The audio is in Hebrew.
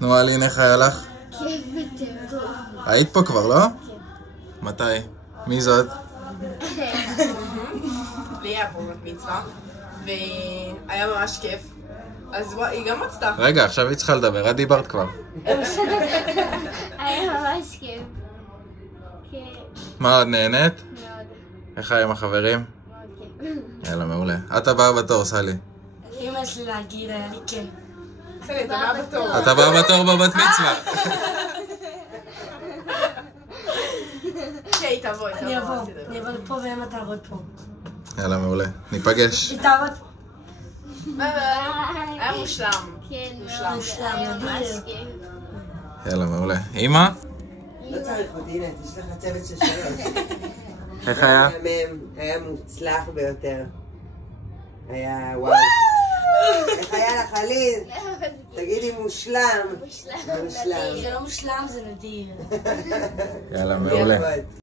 נו, אלין, איך היה לך? כיף וטירוף. היית פה כבר, לא? מתי? מי זאת? ליה פה בת מצווה, והיה ממש כיף. אז היא גם רצתה. רגע, עכשיו היא צריכה לדבר, את דיברת כבר. היה ממש כיף. כן, מה, את נהנית? מאוד. איך היה עם החברים? מאוד כיף. יאללה, מעולה. את הבאה בתור, סלי. אמא שלי להגיד, היה לי כיף. סלי, אתה בא בתור. אתה באה בתור בבת מצווה. היי, תבואי, אני אבוא לפה ואמא תעבוד פה. יאללה, מעולה. ניפגש. היא תעבוד. ביי ביי. היה מושלם. כן, מושלם. מאוד. היה ממש כיף. יאללה, מעולה. אמא? לא צריך אותי, הנה, יש לך צוות של 3. איך היה? היה מוצלח ביותר. היה וואו. איך היה לך, אלין? תגידי מושלם. מושלם. מושלם. זה לא מושלם, זה נדיר. יאללה, מעולה.